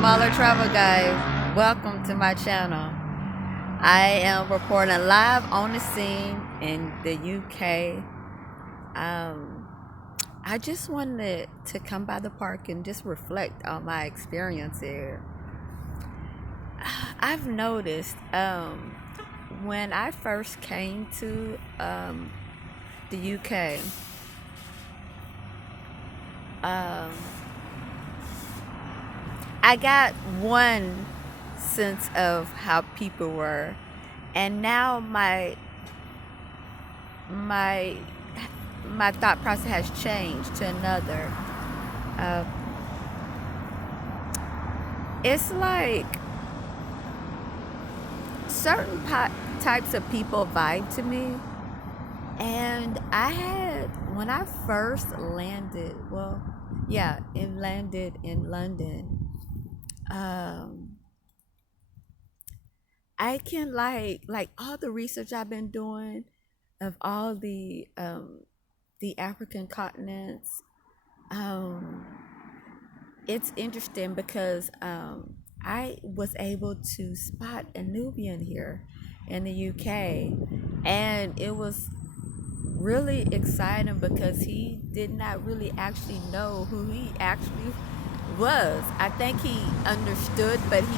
MaLa Travel Guide. Welcome to my channel. I am reporting live on the scene in the UK. I just wanted to come by the park and just reflect on my experience here. I've noticed when I first came to the UK, I got one sense of how people were, and now my my thought process has changed to another. Uh, it's like certain types of people vibe to me, and I had when I first landed. Well, yeah, it landed in London. I can like all the research I've been doing of all the African continents. Um, it's interesting because I was able to spot a Nubian here in the UK, and it was really exciting because he did not really actually know who he actually was. I think he understood, but he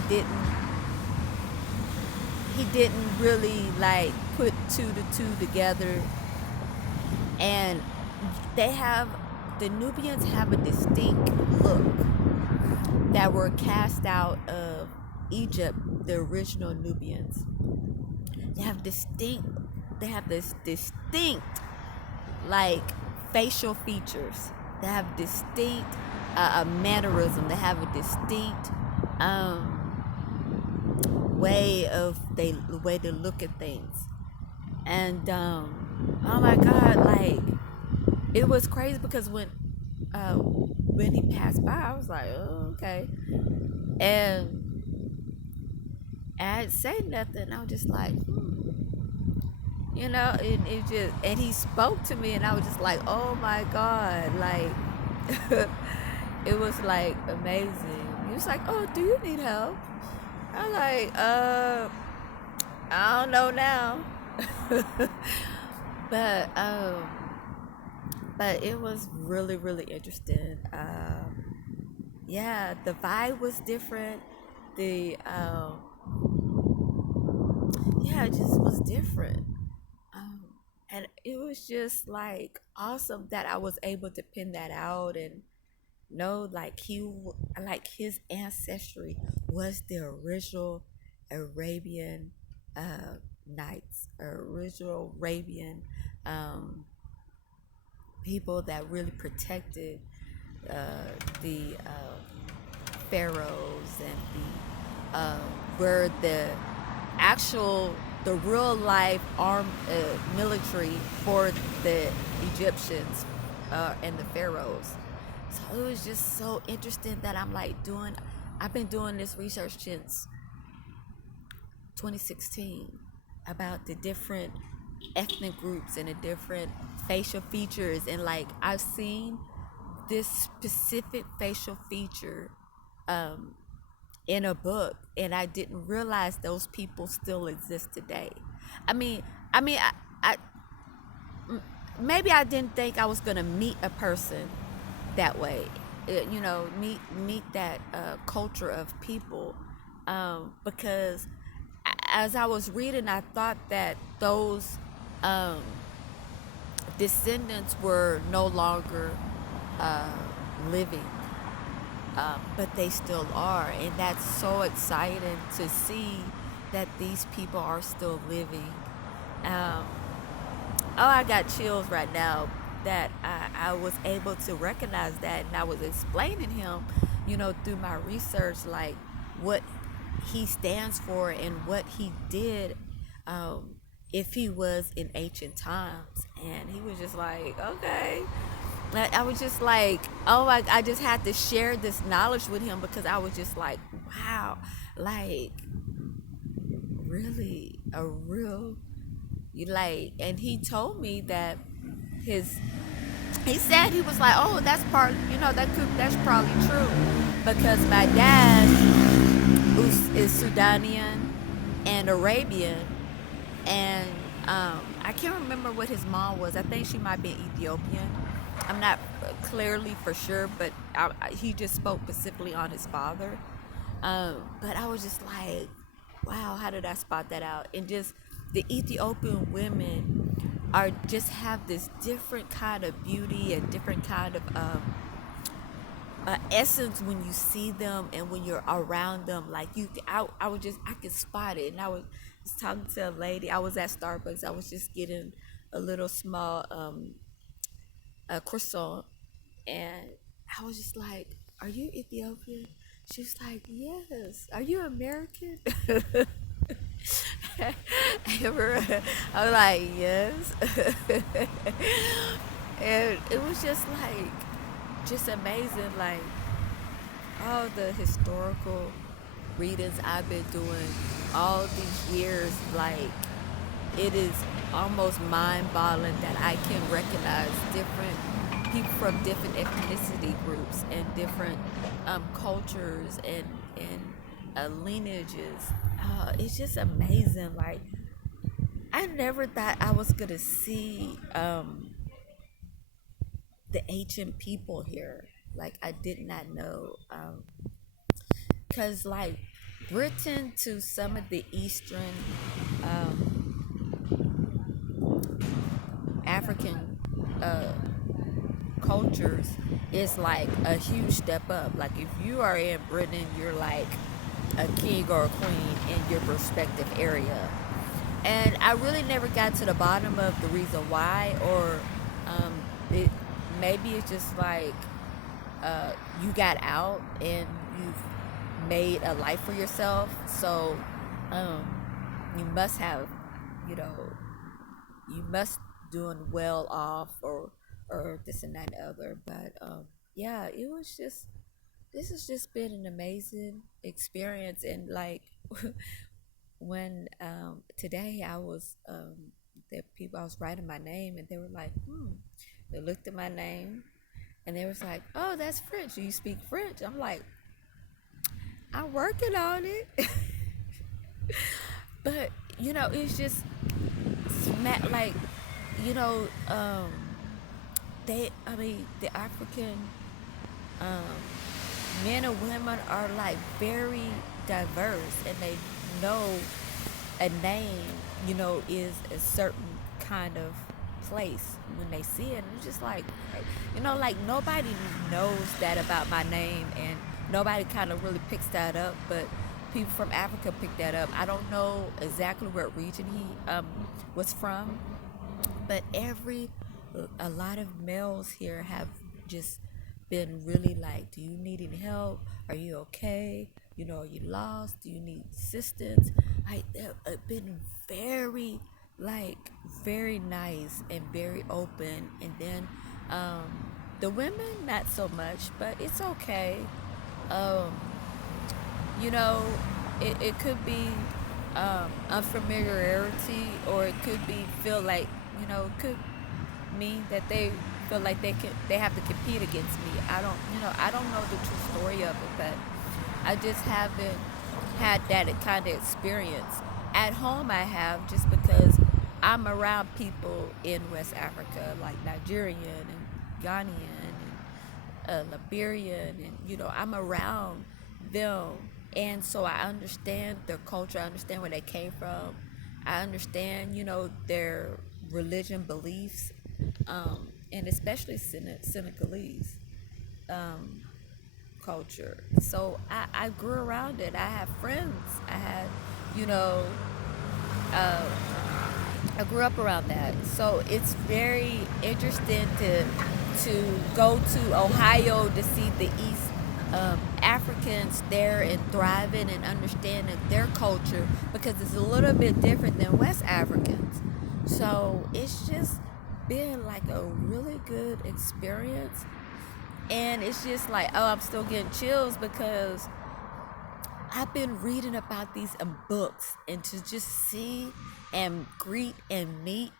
didn't really like put two to two together. And the Nubians have a distinct look that were cast out of Egypt, the original Nubians. They have this distinct like facial features. They have distinct mannerism. They have a distinct the way they look at things. And oh my God, like it was crazy because when he passed by, I was like, oh, okay. And I didn't say nothing. I was just like, it just, and he spoke to me, and I was just like, oh my God, like it was like amazing. He was like, oh, do you need help? I was like, I don't know now. but but it was really, really interesting. Yeah, the vibe was different. The yeah, it just was different. Um, and it was just like awesome that I was able to pin that out and know like like his ancestry was the original Arabian Nights, original Arabian um, people that really protected the pharaohs and were the real life armed military for the Egyptians and the pharaohs. So it was just so interesting that I've been doing this research since 2016 about the different ethnic groups and the different facial features, and like I've seen this specific facial feature um, in a book, and I didn't realize those people still exist today. I mean, I mean, I maybe I didn't think I was gonna meet a person that way. Meet that culture of people, because as I was reading, I thought that those um, descendants were no longer uh, living, but they still are, and that's so exciting to see that these people are still living. Um, oh, I got chills right now that I was able to recognize that, and I was explaining him, through my research, like what he stands for and what he did, if he was in ancient times. And he was just like, okay. I was just like, oh my, I just had to share this knowledge with him because I was just like, wow, like really a real, and he told me that his He said, he was like, oh, that's part, that's probably true, because my dad is Sudanian and Arabian, and I can't remember what his mom was. I think she might be Ethiopian. I'm not clearly for sure, but he just spoke specifically on his father. But I was just like, wow, how did I spot that out? And just the Ethiopian women are just have this different kind of beauty and different kind of essence when you see them and when you're around them. Like I was just, I could spot it. And I was talking to a lady. I was at Starbucks. I was just getting a little small a croissant, and I was just like, "Are you Ethiopian?" She was like, "Yes." "Are you American?" I was like, "Yes." And it was just like, just amazing, like all the historical readings I've been doing all these years. Like, it is almost mind-boggling that I can recognize different people from different ethnicity groups and different cultures and lineages. It's just amazing. Like, I never thought I was gonna see the ancient people here. Like, I did not know, because like Britain to some of the eastern um, African uh, cultures is like a huge step up. Like, if you are in Britain, you're like a king or a queen in your respective area. And I really never got to the bottom of the reason why, or um, it maybe it's just like you got out and you've made a life for yourself. So um, you must have, you know, you must doing well off, or this and that and the other. But yeah, it was just, this has just been an amazing experience. And like when today I was the people, I was writing my name, and they were like, they looked at my name, and they was like, oh, that's French, do you speak French? I'm like, I'm working on it. But it's just like, you know um I mean, the African um men and women are like very diverse, and they know a name, is a certain kind of place when they see it. And it's just like, like nobody knows that about my name, and nobody kind of really picks that up, but people from Africa pick that up. I don't know exactly what region he was from, but a lot of males here have just been really like, do you need any help? Are you okay? Are you lost? Do you need assistance? They've been very, like, very nice and very open. And then um, the women, not so much, but it's okay. Um, you know, it could be unfamiliarity, or it could be feel like, it could mean that they feel like they have to compete against me. I don't know the true story of it, but I just haven't had that kind of experience. At home I have, just because I'm around people in West Africa, like Nigerian and Ghanaian and Liberian, and I'm around them, and so I understand their culture. I understand where they came from. I understand, their religion beliefs, and especially Senegalese um, culture. So I grew around it. I have friends. I had, you know, uh, I grew up around that. So it's very interesting to go to Ohio to see the East Africans there and thriving and understanding their culture, because it's a little bit different than West Africans. So it's just been like a really good experience. And it's just like, oh, I'm still getting chills, because I've been reading about these in books, and to just see and greet and meet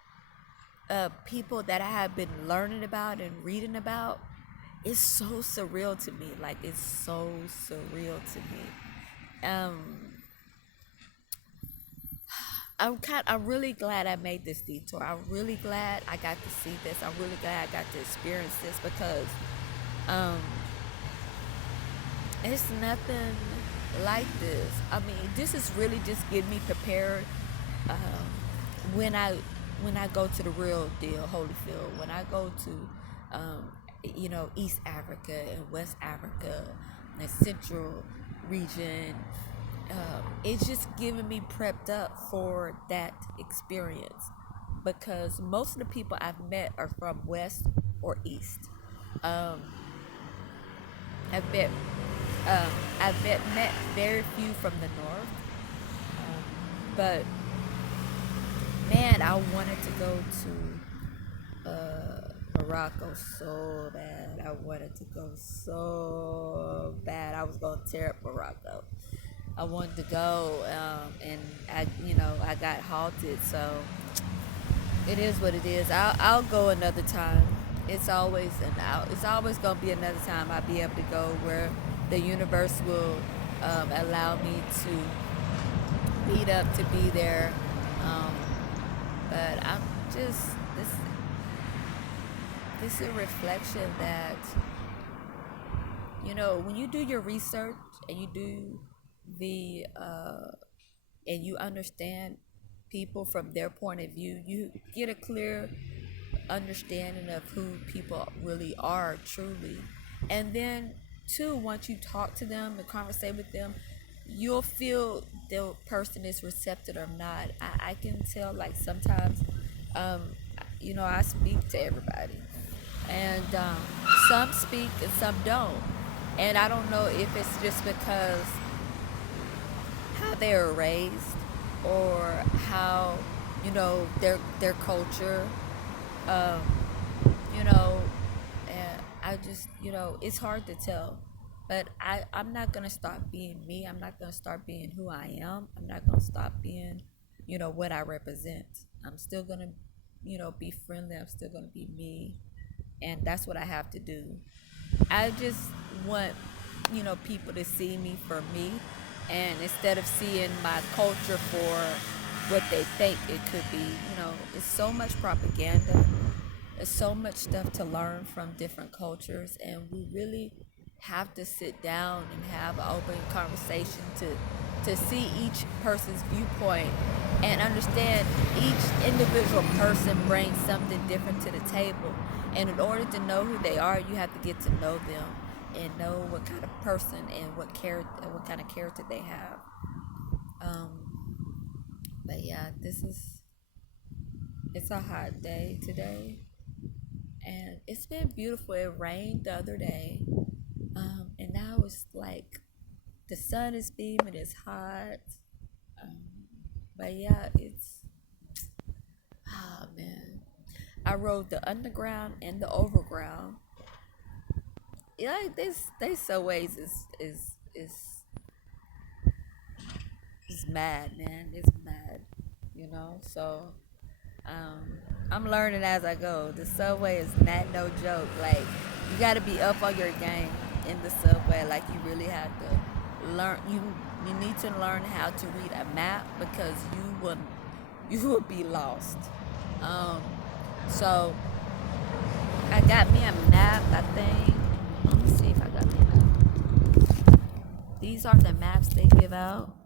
people that I have been learning about and reading about, it's so surreal to me. Like, it's so surreal to me. Um, I'm really glad I made this detour. I'm really glad I got to see this. I'm really glad I got to experience this because um, it's nothing like this. I mean, this is really just getting me prepared when I go to the real deal, Holyfield. When I go to East Africa and West Africa and Central region, it's just giving me prepped up for that experience because most of the people I've met are from West or East. Um, I've met met very few from the North, but man, I wanted to go to Morocco so bad. I wanted to go so bad. I was gonna tear up Morocco. I wanted to go, and I got halted. So it is what it is. I'll go another time. It's always gonna be another time I'll be able to go where the universe will allow me to meet up to be there. Um, but I'm just this is a reflection that when you do your research and you do the and you understand people from their point of view, you get a clear understanding of who people really are truly. And then too, once you talk to them and conversate with them, you'll feel the person is receptive or not. I can tell, like, sometimes um I speak to everybody, and some speak and some don't. And I don't know if it's just because how they were raised or how their culture, um, you know, and I just it's hard to tell. But I'm not gonna stop being me. I'm not gonna start being who I am. I'm not gonna stop being what I represent. I'm still gonna be friendly. I'm still gonna be me, and that's what I have to do. I just want people to see me for me, and instead of seeing my culture for what they think it could be. It's so much propaganda. There's so much stuff to learn from different cultures, and we really have to sit down and have an open conversation to see each person's viewpoint and understand each individual person brings something different to the table. And in order to know who they are, you have to get to know them and know what kind of person and what kind of character they have. But yeah, it's a hot day today, and it's been beautiful. It rained the other day, and now it's like the sun is beaming. It's hot, um, but yeah, man. I rode the underground and the overground. Yeah, this subways is mad, man. It's mad, So um, I'm learning as I go. The subway is not no joke. Like, you got to be up on your game in the subway. Like, you really have to learn. You need to learn how to read a map because you will be lost. So I got me a map. I think. Let me see if I got me a map. These are the maps they give out.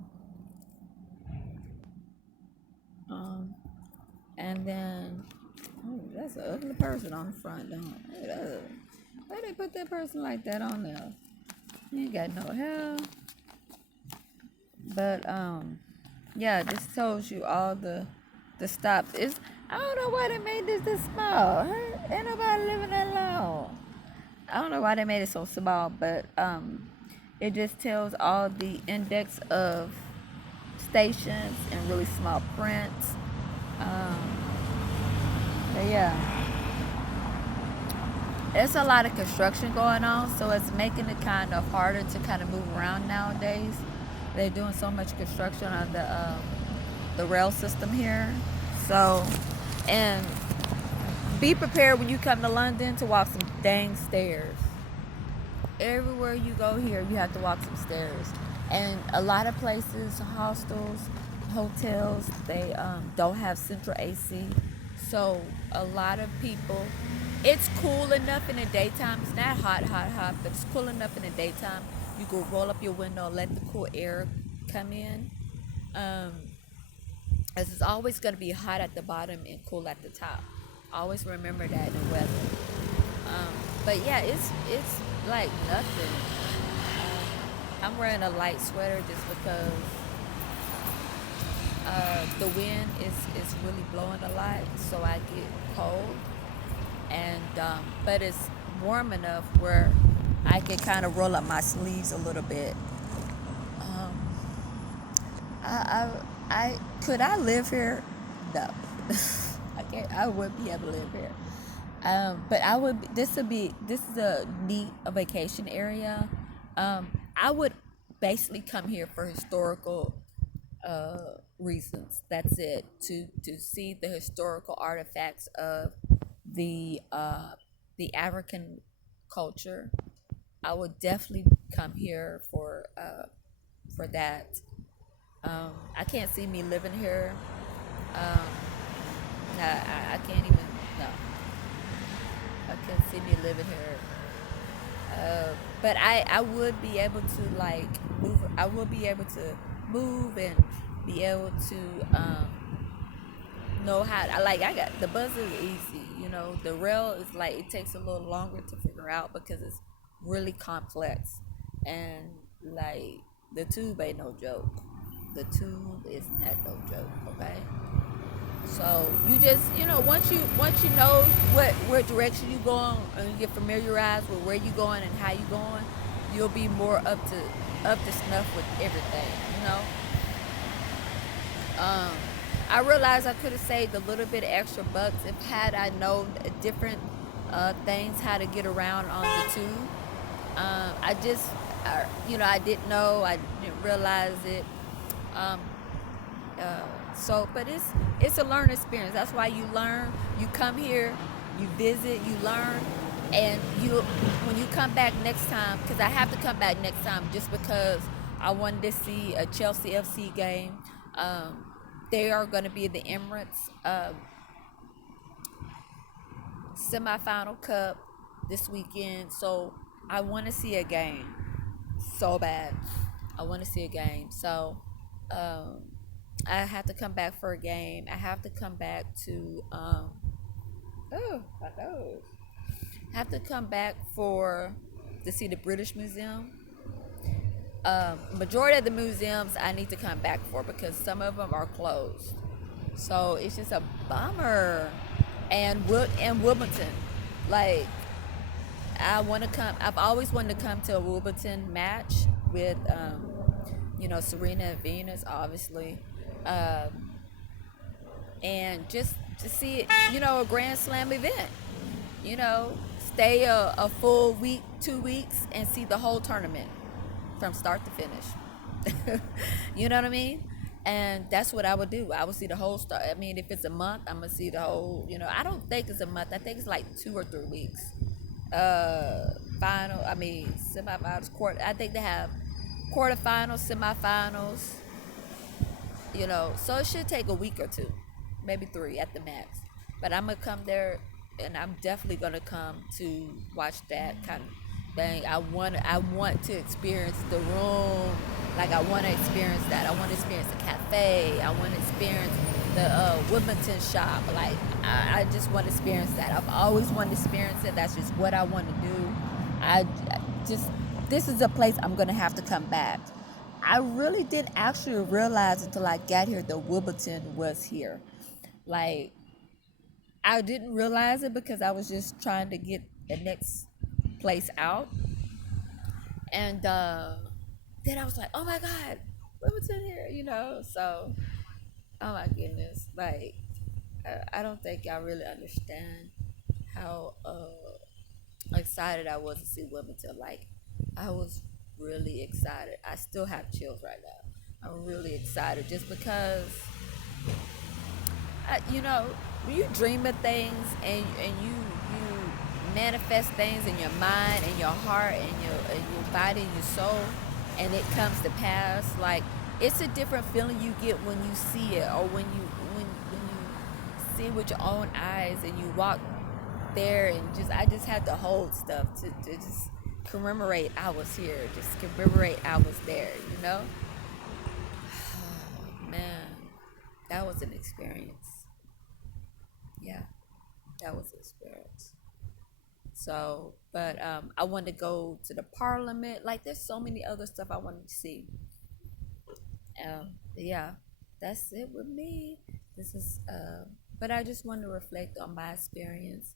And then, that's an ugly person on the front, why they put that person like that on there? You ain't got no hair. But yeah, this tells you all the stops. I don't know why they made this small. Ain't nobody living that long. I don't know why they made it so small, but it just tells all the index of stations in really small print. But yeah, there's a lot of construction going on, so it's making it kind of harder to kind of move around nowadays. They're doing so much construction on the rail system here, so and Be prepared when you come to London to walk some dang stairs. Everywhere you go here, you have to walk some stairs. And a lot of places, hostels, hotels, they don't have central AC. So a lot of people, it's cool enough in the daytime. It's not hot, hot, hot, but it's cool enough in the daytime. You can roll up your window, let the cool air come in. Um, as it's always going to be hot at the bottom and cool at the top. Always remember that in the weather. Um, but yeah, it's like nothing. I'm wearing a light sweater just because the wind is really blowing a lot, so I get cold. And but it's warm enough where I can kind of roll up my sleeves a little bit. Um, I, I could I live here? No, I can't. I wouldn't be able to live here. But I would. This is a neat a vacation area. I would basically come here for historical reasons. That's it. To see the historical artifacts of the uh, the African culture. I would definitely come here for that. I can't see me living here. Um, I can't even. No, I can't see me living here. But I would be able to like move. I would be able to move and be able to know how. I got the bus is easy. You know, the rail is like it takes a little longer to figure out because it's really complex, and like the tube ain't no joke. The tube is not no joke. Okay. So you just once you know what direction you going and you get familiarized with where you going and how you going, you'll be more up to snuff with everything. You know. Um, I realized I could have saved a little bit of extra bucks if had I known different things how to get around on the tube. I just I didn't know. I didn't realize it. Um, but it's a learning experience. That's why you learn. You come here, you visit, you learn, and you when you come back next time, because I have to come back next time just because I wanted to see a Chelsea FC game. Um, they are going to be in the Emirates semifinal cup this weekend, so I want to see a game so bad. I want to see a game. So um, I have to come back for a game. I have to come back to oh my nose. I have to come back for to see the British Museum. Majority of the museums I need to come back for because some of them are closed. So it's just a bummer. And Wimbledon, like I want to come. I've always wanted to come to a Wimbledon match with Serena and Venus, obviously, um, and just to see it, a Grand Slam event. Stay a full week, 2 weeks, and see the whole tournament from start to finish. You know what I mean? And that's what I would do. I would see the whole start. I mean, if it's a month, I'm gonna see the whole. I don't think it's a month. I think it's like 2 or 3 weeks. Final. I mean, semifinals, quarter. I think they have quarterfinals, semifinals. So it should take a week or two, maybe three at the max. But I'm gonna come there, and I'm definitely gonna come to watch that kind of thing. I want to experience the room, like I want to experience that. I want to experience the cafe. I want to experience the Wimbledon shop. Like I just want to experience that. I've always wanted to experience it. That's just what I want to do. I just this is a place I'm gonna have to come back. I really didn't actually realize until I got here that Wimbledon was here. Like I didn't realize it because I was just trying to get the next place out, and then I was like, "Oh my God, Wimbledon here!" So, oh my goodness, like I don't think y'all really understand how excited I was to see Wimbledon. Like I was really excited. I still have chills right now. I'm really excited just because when you dream of things and you manifest things in your mind and your heart and your body and your soul, and it comes to pass, like it's a different feeling you get when you see it, or when you see with your own eyes and you walk there, and just I just had to hold stuff to just commemorate I was here, just commemorate I was there, you know. Man, that was an experience. Yeah, that was an experience. So, but I wanted to go to the parliament. Like, there's so many other stuff I wanted to see. Yeah, that's it with me. This is, but I just want to reflect on my experience